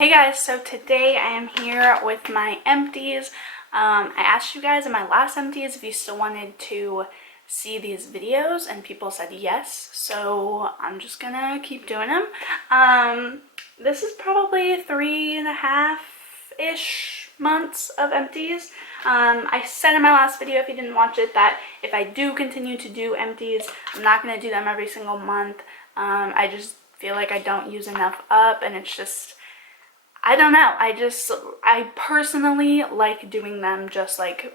Hey guys, so today I am here with my empties. I asked you guys in my last empties if you still wanted to see these videos and people said yes, so I'm just gonna keep doing them. This is probably 3.5-ish months of empties. I said in my last video, if you didn't watch it, that if I do continue to do empties, I'm not gonna do them every single month. I just feel like I don't use enough up, and it's just, I don't know, I personally like doing them just like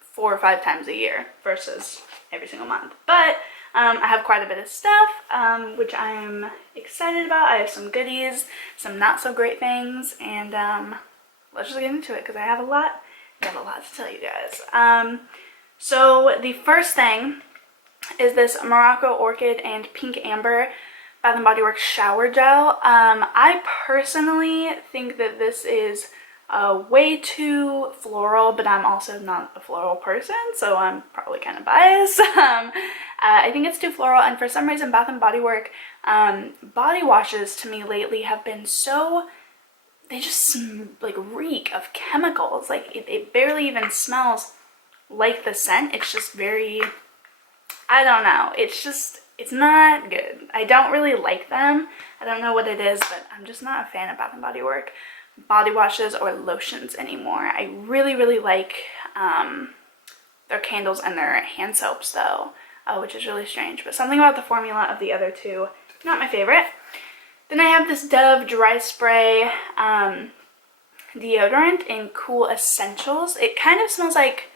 4 or 5 times a year versus every single month. But I have quite a bit of stuff, which I'm excited about. I have some goodies, some not so great things, and let's just get into it because I have a lot to tell you guys. So the first thing is this Morocco Orchid and Pink Amber Bath & Body Works shower gel. I personally think that this is way too floral, but I'm also not a floral person, so I'm probably kind of biased. I think it's too floral, and for some reason Bath & Body Works body washes to me lately have been so, they just like reek of chemicals. Like it barely even smells like the scent. It's just very, I don't know, it's not good. I don't really like them. I don't know what it is, but I'm just not a fan of Bath & Body Works body washes or lotions anymore. I really like their candles and their hand soaps though, which is really strange. But something about the formula of the other two, not my favorite. Then I have this Dove Dry Spray deodorant in Cool Essentials. It kind of smells like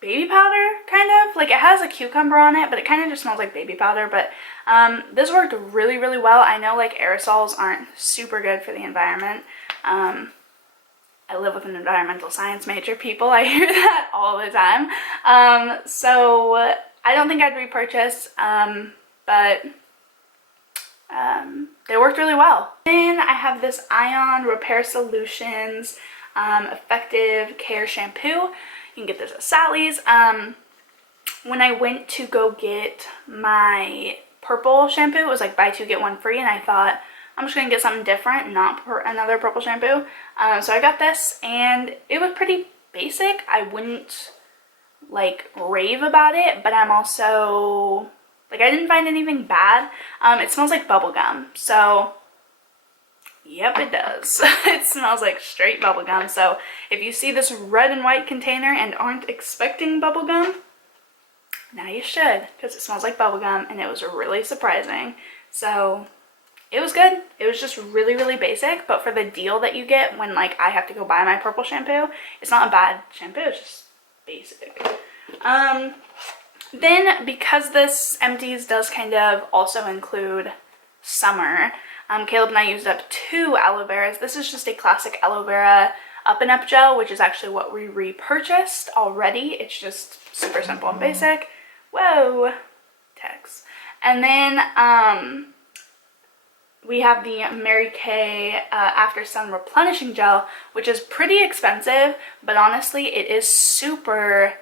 baby powder, kind of. Like, it has a cucumber on it, but it kind of just smells like baby powder. But this worked really well. I know like aerosols aren't super good for the environment. I live with an environmental science major, people. I hear that all the time. So I don't think I'd repurchase, but they worked really well. Then I have this Ion Repair Solutions Effective Care Shampoo. You can get this at Sally's. When I went to go get my purple shampoo, it was like buy 2 get 1 free, and I thought I'm just gonna get something different, not another purple shampoo. So I got this, and it was pretty basic. I wouldn't like rave about it, but I'm also like, I didn't find anything bad. It smells like bubblegum, so yep, it does. It smells like straight bubblegum. So if you see this red and white container and aren't expecting bubblegum, now you should, because it smells like bubblegum, and it was really surprising. So it was good. It was just really basic, but for the deal that you get when like I have to go buy my purple shampoo, it's not a bad shampoo, it's just basic. Then because this empties does kind of also include summer, Caleb and I used up 2 aloe veras. This is just a classic aloe vera up and up gel, which is actually what we repurchased already. It's just super simple and basic. Whoa, text. And then we have the Mary Kay After Sun Replenishing Gel, which is pretty expensive, but honestly it is super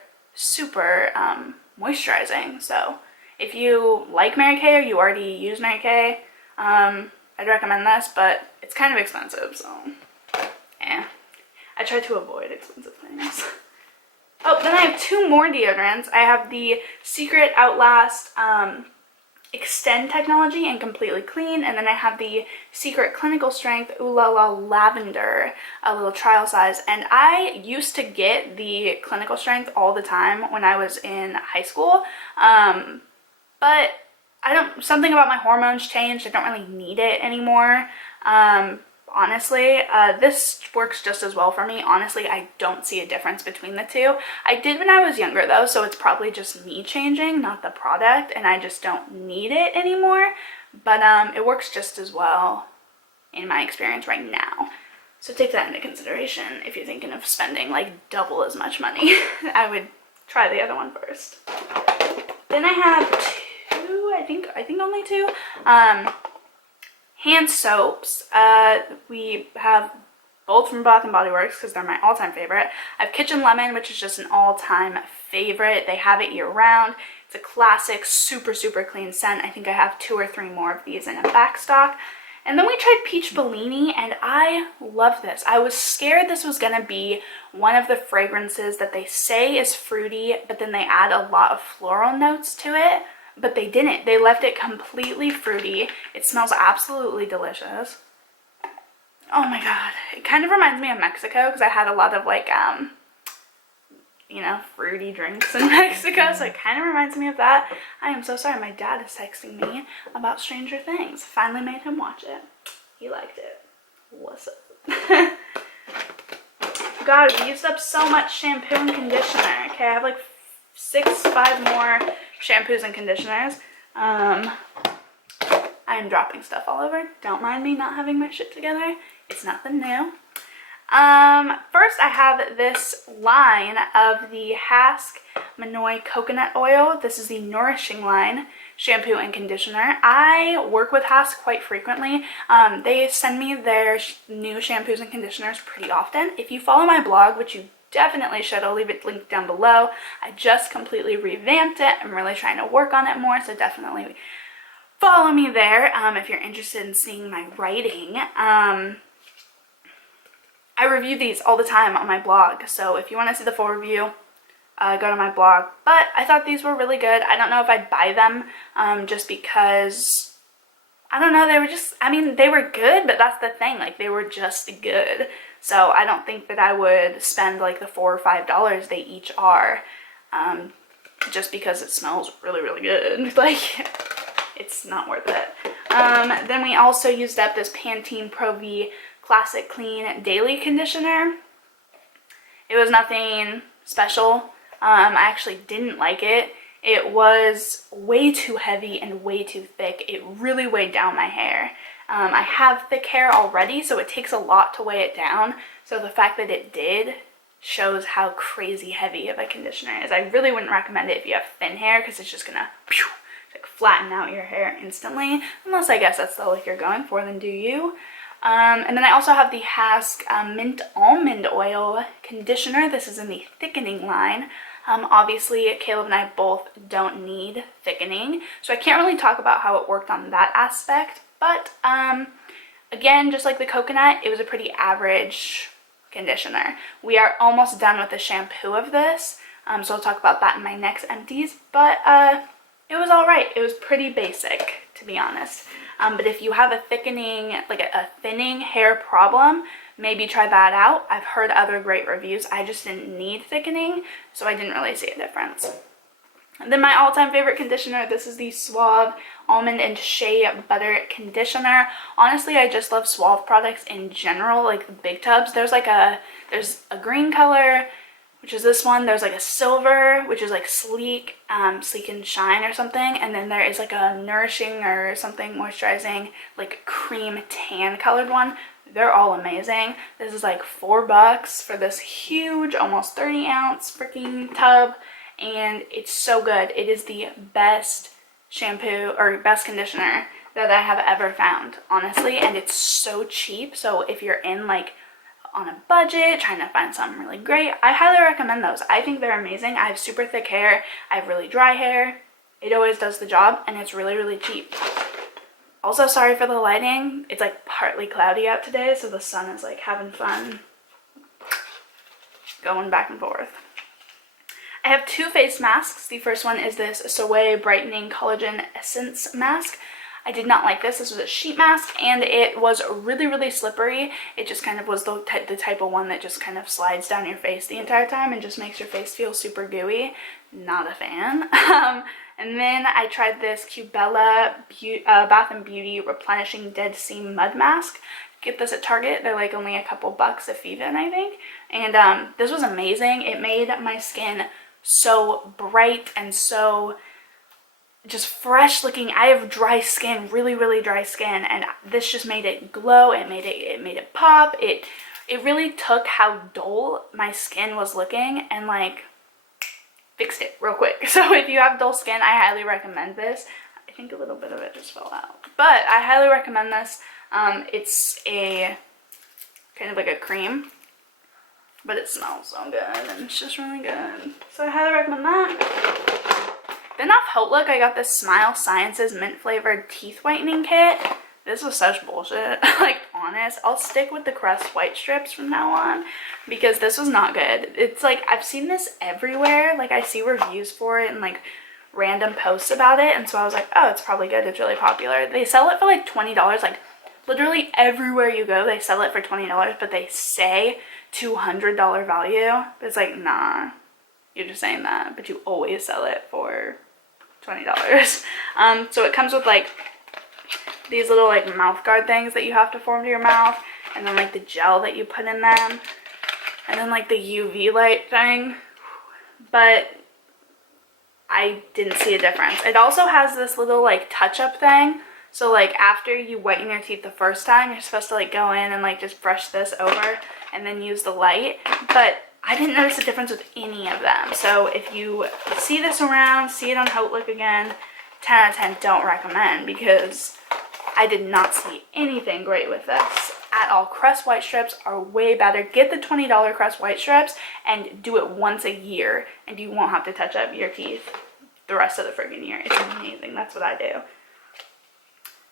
moisturizing. So if you like Mary Kay or you already use Mary Kay, I'd recommend this, but it's kind of expensive, so yeah. I try to avoid expensive things. Oh, then I have 2 more deodorants. I have the Secret Outlast Extend Technology and Completely Clean, and then I have the Secret Clinical Strength Ooh La La Lavender, a little trial size. And I used to get the Clinical Strength all the time when I was in high school, but something about my hormones changed. I don't really need it anymore. Honestly, this works just as well for me. Honestly, I don't see a difference between the two. I did when I was younger though, so it's probably just me changing, not the product, and I just don't need it anymore. But it works just as well in my experience right now. So take that into consideration if you're thinking of spending like double as much money. I would try the other one first. Then I have 2, I think only 2, hand soaps. We have both from Bath & Body Works because they're my all-time favorite. I have Kitchen Lemon, which is just an all-time favorite. They have it year-round. It's a classic, super, super clean scent. I think I have 2 or 3 more of these in a back stock. And then we tried Peach Bellini, and I love this. I was scared this was gonna be one of the fragrances that they say is fruity, but then they add a lot of floral notes to it, but they didn't. They left it completely fruity. It smells absolutely delicious. Oh my god. It kind of reminds me of Mexico because I had a lot of like, you know, fruity drinks in Mexico, so it kind of reminds me of that. I am so sorry. My dad is texting me about Stranger Things. Finally made him watch it. He liked it. What's up? God, we used up so much shampoo and conditioner. Okay, I have like 5 more shampoos and conditioners. I am dropping stuff all over. Don't mind me not having my shit together. It's nothing new. First I have this line of the Hask Manoy Coconut Oil. This is the Nourishing line shampoo and conditioner. I work with Hask quite frequently. They send me their new shampoos and conditioners pretty often. If you follow my blog, which you definitely should, I'll leave it linked down below. I just completely revamped it. I'm really trying to work on it more, so definitely follow me there if you're interested in seeing my writing. I review these all the time on my blog, so if you want to see the full review, go to my blog. But I thought these were really good. I don't know if I'd buy them just because, I don't know, they were just, I mean, they were good, but that's the thing, like, they were just good. So I don't think that I would spend like the $4 or $5 they each are just because it smells really, really good. Like, it's not worth it. Then we also used up this Pantene Pro V Classic Clean Daily Conditioner. It was nothing special. I actually didn't like it. It was way too heavy and way too thick. It really weighed down my hair. I have thick hair already, so it takes a lot to weigh it down. So the fact that it did shows how crazy heavy of a conditioner it is. I really wouldn't recommend it if you have thin hair because it's just gonna like flatten out your hair instantly. Unless I guess that's the look you're going for, then do you. And then I also have the Hask Mint Almond Oil Conditioner. This is in the thickening line. Obviously, Caleb and I both don't need thickening, so I can't really talk about how it worked on that aspect. But again, just like the coconut, it was a pretty average conditioner. We are almost done with the shampoo of this, so I'll talk about that in my next empties. But it was all right. It was pretty basic, to be honest. But if you have a thickening, like a thinning hair problem, maybe try that out. I've heard other great reviews. I just didn't need thickening, so I didn't really see a difference. And then my all-time favorite conditioner, this is the Suave Almond and Shea Butter Conditioner. Honestly, I just love Suave products in general, like the big tubs. There's a green color, which is this one. There's like a silver, which is like sleek and shine or something. And then there is like a nourishing or something moisturizing, like cream tan colored one. They're all amazing. This is like $4 for this huge, almost 30 ounce freaking tub. And it's so good. It is the best shampoo or best conditioner that I have ever found, honestly. And it's so cheap. So if you're in like on a budget, trying to find something really great, I highly recommend those. I think they're amazing. I have super thick hair. I have really dry hair. It always does the job, and it's really, really cheap. Also, sorry for the lighting. It's like partly cloudy out today, so the sun is like having fun going back and forth. I have 2 face masks. The first one is this Soleil Brightening Collagen Essence Mask. I did not like this. This was a sheet mask, and it was really, really slippery. It just kind of was the type of one that just kind of slides down your face the entire time and just makes your face feel super gooey. Not a fan. And then I tried this Cubella Bath & Beauty Replenishing Dead Sea Mud Mask. Get this at Target. They're like only a couple bucks if even, I think. And this was amazing. It made my skin so bright and so just fresh looking. I have dry skin, really, really dry skin, and this just made it glow. It made it pop. It really took how dull my skin was looking and like fixed it real quick. So if you have dull skin, I highly recommend this. I think a little bit of it just fell out, but I highly recommend this. It's a kind of like a cream, but it smells so good and it's just really good. So I highly recommend that. Then off Outlook, I got this Smile Sciences mint flavored teeth whitening kit. This was such bullshit. Like, honest, I'll stick with the Crest white strips from now on because this was not good. It's like, I've seen this everywhere. Like, I see reviews for it and like random posts about it, and so I was like, oh, it's probably good, it's really popular. They sell it for like $20. Like, literally everywhere you go, they sell it for $20, but they say $200 value. It's like, nah, you're just saying that, but you always sell it for $20. So it comes with like these little like mouth guard things that you have to form to your mouth, and then like the gel that you put in them, and then like the UV light thing, but I didn't see a difference. It also has this little like touch-up thing, so like after you whiten your teeth the first time, you're supposed to like go in and like just brush this over and then use the light, but I didn't notice a difference with any of them. So if you see this around, see it on Outlook again, 10 out of 10, don't recommend, because I did not see anything great with this at all. Crest white strips are way better. Get the $20 Crest white strips and do it once a year, and you won't have to touch up your teeth the rest of the friggin' year. It's amazing. That's what I do.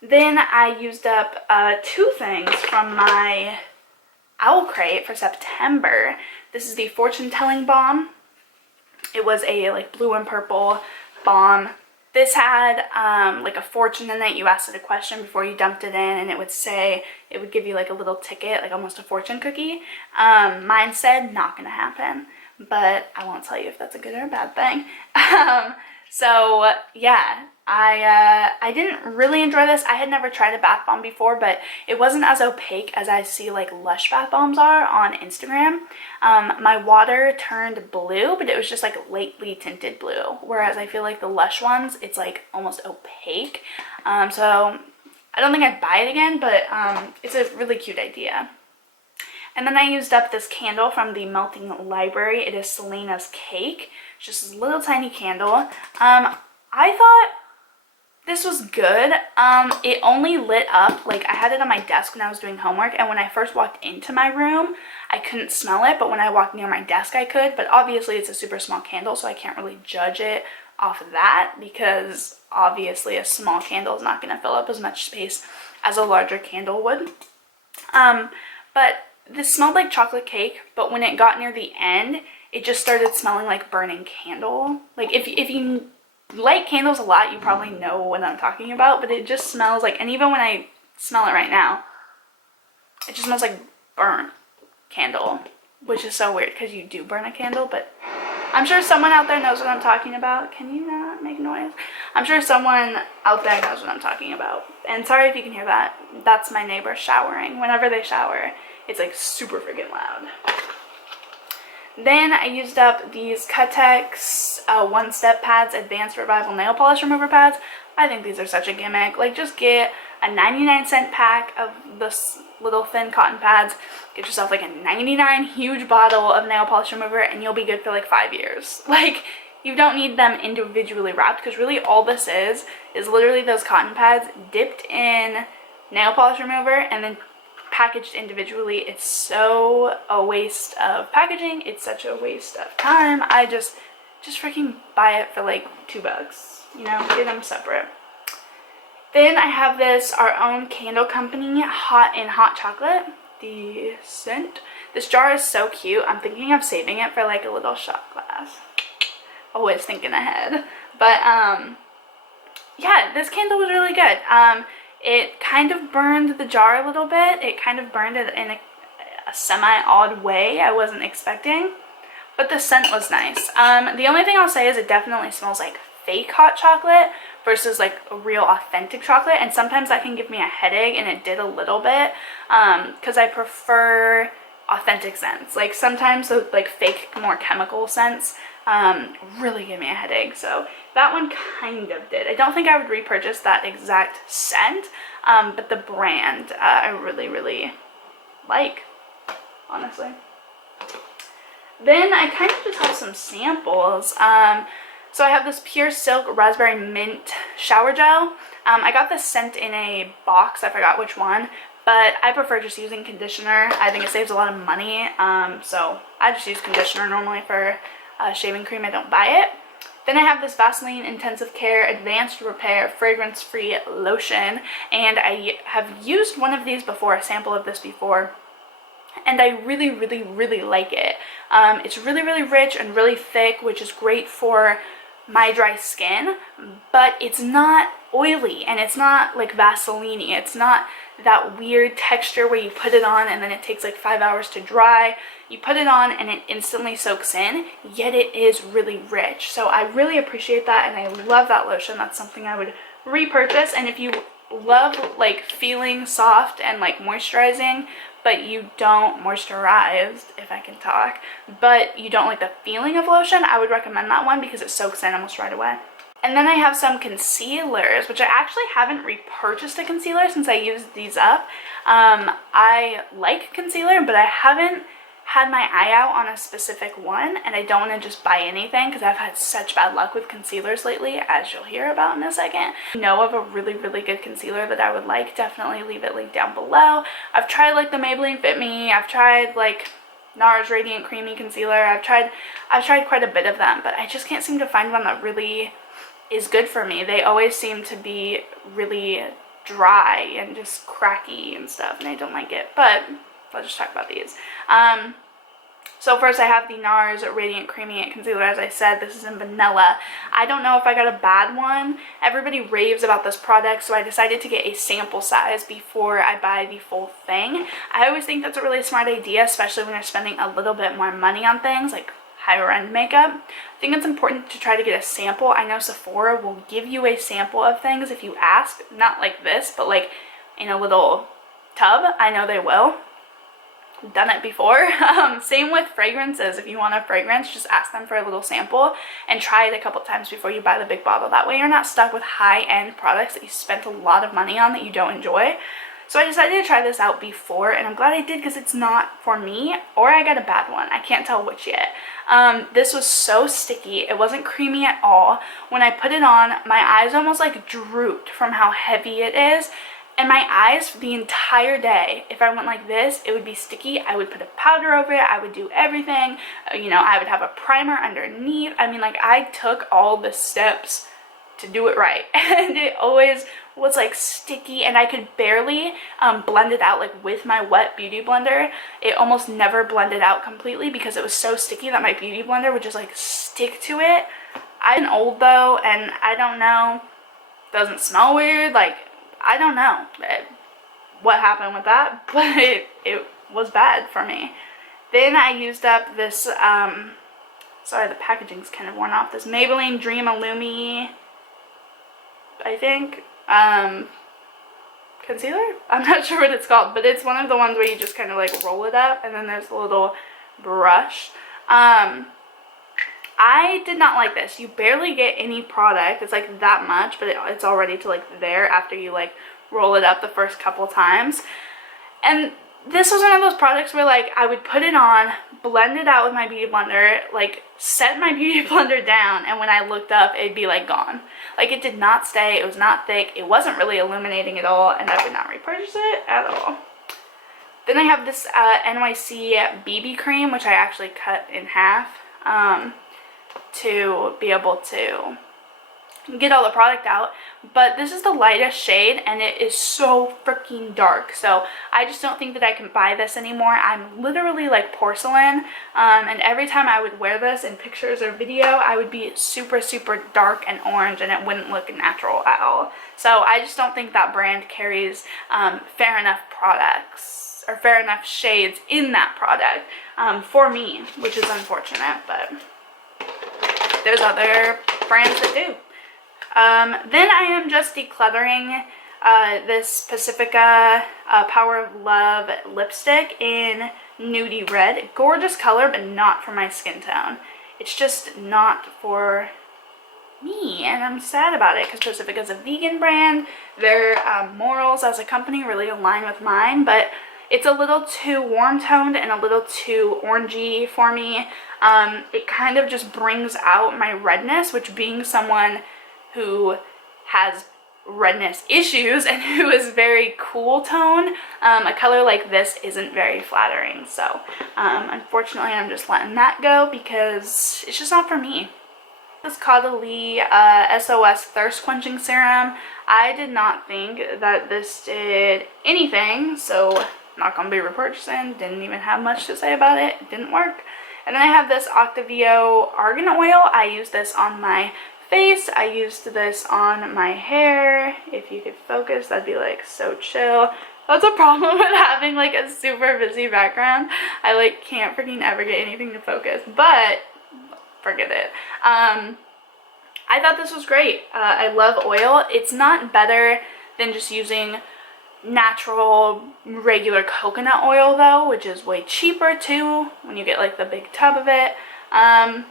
Then I used up 2 things from my owl crate for September. This is the fortune telling balm. It was a like blue and purple balm. This had like a fortune in it. You asked it a question before you dumped it in, and it would say, it would give you like a little ticket, like almost a fortune cookie. Mine said not gonna happen, but I won't tell you if that's a good or a bad thing. So yeah, I didn't really enjoy this. I had never tried a bath bomb before, but it wasn't as opaque as I see like Lush bath bombs are on Instagram. My water turned blue, but it was just like lightly tinted blue, whereas I feel like the Lush ones, it's like almost opaque. So I don't think I'd buy it again, but it's a really cute idea. And then I used up this candle from the Melting Library. It is Selena's Cake. It's just this little tiny candle. I thought this was good. It only lit up, like I had it on my desk when I was doing homework, and when I first walked into my room, I couldn't smell it, but when I walked near my desk, I could. But obviously it's a super small candle, so I can't really judge it off of that, because obviously a small candle is not going to fill up as much space as a larger candle would. But this smelled like chocolate cake, but when it got near the end, it just started smelling like burning candle. Like if you light candles a lot, you probably know what I'm talking about, but it just smells like, and even when I smell it right now, it just smells like burnt candle, which is so weird because you do burn a candle, but I'm sure someone out there knows what I'm talking about. Can you not make noise? I'm sure someone out there knows what I'm talking about. And sorry if you can hear that. That's my neighbor showering. Whenever they shower, it's like super freaking loud. Then I used up these Cutex one-step pads, Advanced Revival Nail Polish Remover pads. I think these are such a gimmick. Like, just get a 99-cent pack of this little thin cotton pads. Get yourself like a 99 huge bottle of nail polish remover, and you'll be good for like 5 years. Like, you don't need them individually wrapped, because really all this is literally those cotton pads dipped in nail polish remover and then packaged individually. It's so a waste of packaging. It's such a waste of time. I just freaking buy it for like $2, you know, get them separate. Then I have this Our Own Candle Company hot chocolate, the scent. This jar is so cute. I'm thinking of saving it for like a little shot glass. Always thinking ahead. But yeah, this candle was really good. It kind of burned the jar a little bit. It kind of burned it in a semi-odd way I wasn't expecting, but the scent was nice. The only thing I'll say is it definitely smells like fake hot chocolate versus like a real authentic chocolate, and sometimes that can give me a headache, and it did a little bit, because I prefer authentic scents. Like sometimes the like fake, more chemical scents really give me a headache, so that one kind of did. I don't think I would repurchase that exact scent, but the brand I really like, honestly. Then I kind of just have some samples. So I have this Pure Silk Raspberry Mint Shower Gel. I got this scent in a box, I forgot which one, but I prefer just using conditioner. I think it saves a lot of money, so I just use conditioner normally for shaving cream. I don't buy it. Then I have this Vaseline Intensive Care Advanced Repair Fragrance-Free Lotion, and I have used one of these before, a sample of this before, and I really, really, really like it. It's really, really rich and really thick, which is great for my dry skin, but it's not oily and it's not like Vaseline-y. It's not that weird texture where you put it on and then it takes like 5 hours to dry. You put it on and it instantly soaks in, yet it is really rich. So I really appreciate that, and I love that lotion. That's something I would repurchase. And if you love like feeling soft and like moisturizing, but you don't moisturize, if I can talk, but you don't like the feeling of lotion, I would recommend that one because it soaks in almost right away. And then I have some concealers, which I actually haven't repurchased a concealer since I used these up. I like concealer, but I haven't had my eye out on a specific one, and I don't want to just buy anything because I've had such bad luck with concealers lately, as you'll hear about in a second. If you know of a really, really good concealer that I would like, definitely leave it linked down below. I've tried like the Maybelline Fit Me, I've tried like NARS Radiant Creamy Concealer, I've tried quite a bit of them, but I just can't seem to find one that really is good for me. They always seem to be really dry and just cracky and stuff, and I don't like it. But let's just talk about these. So first I have the NARS Radiant Creamy Concealer. As I said, this is in vanilla. I don't know if I got a bad one. Everybody raves about this product, so I decided to get a sample size before I buy the full thing. I always think that's a really smart idea, especially when you're spending a little bit more money on things like higher end makeup. I think it's important to try to get a sample. I know Sephora will give you a sample of things if you ask, not like this, but like in a little tub. I know they will. Done it before. Same with fragrances. If you want a fragrance, just ask them for a little sample and try it a couple times before you buy the big bottle. That way you're not stuck with high-end products that you spent a lot of money on that you don't enjoy. So I decided to try this out before, and I'm glad I did because it's not for me, or I got a bad one. I can't tell which yet. This was so sticky. It wasn't creamy at all. When I put it on, my eyes almost like drooped from how heavy it is. And my eyes the entire day, if I went like this, it would be sticky. I would put a powder over it. I would do everything. You know, I would have a primer underneath. I mean, like, I took all the steps to do it right. And it always was like sticky, and I could barely blend it out like with my wet beauty blender. It almost never blended out completely because it was so sticky that my beauty blender would just like stick to it. I'm old though, and I don't know, doesn't smell weird, like, I don't know what happened with that, but it was bad for me. Then I used up this, sorry, the packaging's kind of worn off, this Maybelline Dream Illumi, I think, concealer? I'm not sure what it's called, but it's one of the ones where you just kind of like roll it up, and then there's a little brush. I did not like this. You barely get any product. It's like that much, but it's already to like there after you like roll it up the first couple times. And this was one of those products where like I would put it on, blend it out with my beauty blender, like set my beauty blender down, and when I looked up, it'd be like gone. Like, it did not stay. It was not thick. It wasn't really illuminating at all, and I would not repurchase it at all. Then I have this NYC BB cream, which I actually cut in half to be able to get all the product out, but this is the lightest shade and it is so freaking dark, so I just don't think that I can buy this anymore. I'm literally like porcelain, and every time I would wear this in pictures or video, I would be super, super dark and orange, and it wouldn't look natural at all. So I just don't think that brand carries fair enough products or fair enough shades in that product for me, which is unfortunate, but there's other brands that do. Then I am just decluttering this Pacifica Power of Love lipstick in nudie red. Gorgeous color, but not for my skin tone. It's just not for me, and I'm sad about it because Pacifica is a vegan brand. Their morals as a company really align with mine, but it's a little too warm toned and a little too orangey for me. It kind of just brings out my redness, which, being someone who has redness issues and who is very cool tone, a color like this isn't very flattering. So unfortunately I'm just letting that go because it's just not for me. This Caudalie SOS Thirst Quenching Serum. I did not think that this did anything, so not gonna be repurchasing. Didn't even have much to say about it. It didn't work. And then I have this Octavio Argan Oil. I use this on my face. I used this on my hair. If you could focus, that'd be like so chill. That's a problem with having like a super busy background. I like can't freaking ever get anything to focus, but forget it. I thought this was great. I love oil. It's not better than just using natural regular coconut oil though, which is way cheaper too when you get like the big tub of it. I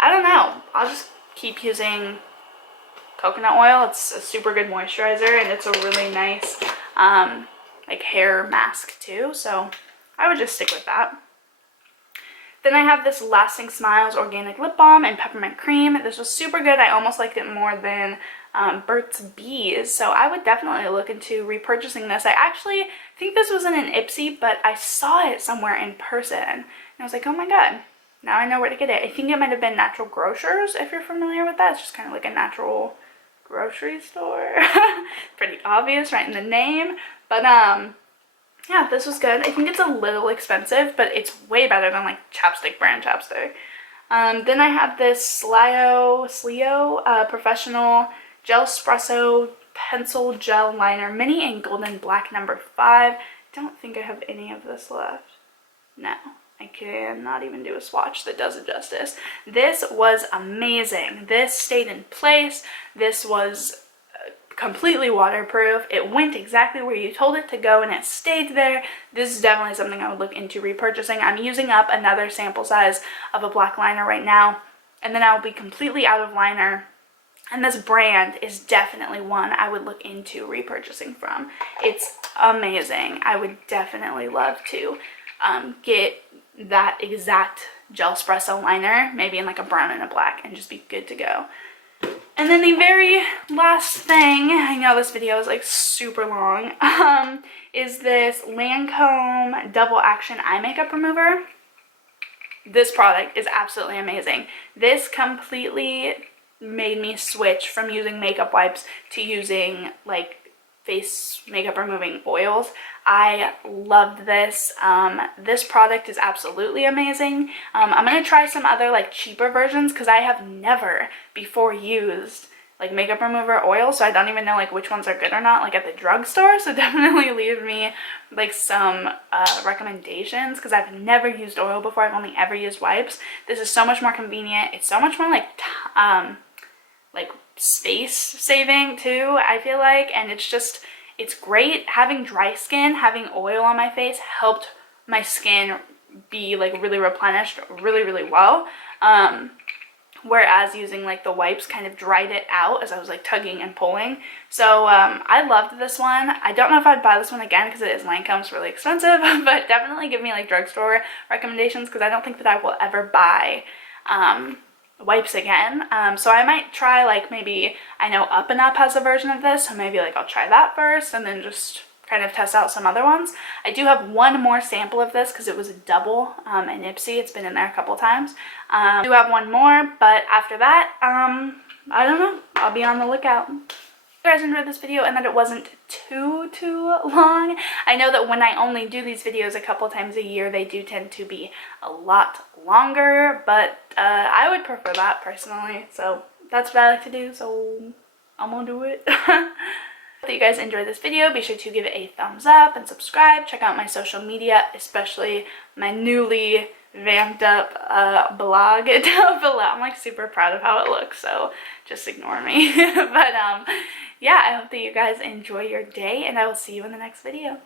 don't know. I'll just keep using coconut oil. It's a super good moisturizer and it's a really nice like hair mask too, so I would just stick with that. Then I have this Lasting Smiles Organic Lip Balm and Peppermint Cream. This was super good. I almost liked it more than Burt's Bees, so I would definitely look into repurchasing this. I actually think this was in an Ipsy, but I saw it somewhere in person, and I was like, oh my god, now I know where to get it. I think it might have been Natural Grocers, if you're familiar with that. It's just kind of like a natural grocery store. Pretty obvious right in the name, but yeah, this was good. I think it's a little expensive, but it's way better than like chapstick brand chapstick. Then I have this Slio Professional Gel Espresso Pencil Gel Liner Mini in Golden Black No. 5. Don't think I have any of this left. No, I cannot even do a swatch that does it justice. This was amazing. This stayed in place. This was completely waterproof. It went exactly where you told it to go and it stayed there. This is definitely something I would look into repurchasing. I'm using up another sample size of a black liner right now, and then I'll be completely out of liner. And this brand is definitely one I would look into repurchasing from. It's amazing. I would definitely love to get that exact gel espresso liner, maybe in like a brown and a black, and just be good to go. And then the very last thing, I know this video is like super long, is this Lancome Double Action Eye Makeup Remover. This product is absolutely amazing. This completely made me switch from using makeup wipes to using like face makeup removing oils. I loved this. This product is absolutely amazing. I'm gonna try some other like cheaper versions because I have never before used like makeup remover oil, so I don't even know like which ones are good or not like at the drugstore, so definitely leave me like some recommendations because I've never used oil before. I've only ever used wipes. This is so much more convenient. It's so much more like space saving too, I feel like, and it's great. Having dry skin, having oil on my face helped my skin be like really replenished really well, whereas using like the wipes kind of dried it out as I was like tugging and pulling. So I loved this one. I don't know if I'd buy this one again because it is Lancome, it's really expensive, but definitely give me like drugstore recommendations because I don't think that I will ever buy wipes again. So I might try like maybe, I know Up and Up has a version of this, so maybe like I'll try that first and then just kind of test out some other ones. I do have one more sample of this because it was a double in Ipsy. It's been in there a couple times. I do have one more, but after that, I don't know. I'll be on the lookout. If you guys enjoyed this video and that it wasn't too long. I know that when I only do these videos a couple times a year, they do tend to be a lot longer, but I would prefer that personally, so that's what I like to do, so I'm gonna do it. If you guys enjoyed this video, be sure to give it a thumbs up and subscribe. Check out my social media, especially my newly vamped up blog down below. I'm like super proud of how it looks, so just ignore me. But yeah, I hope that you guys enjoy your day, and I will see you in the next video.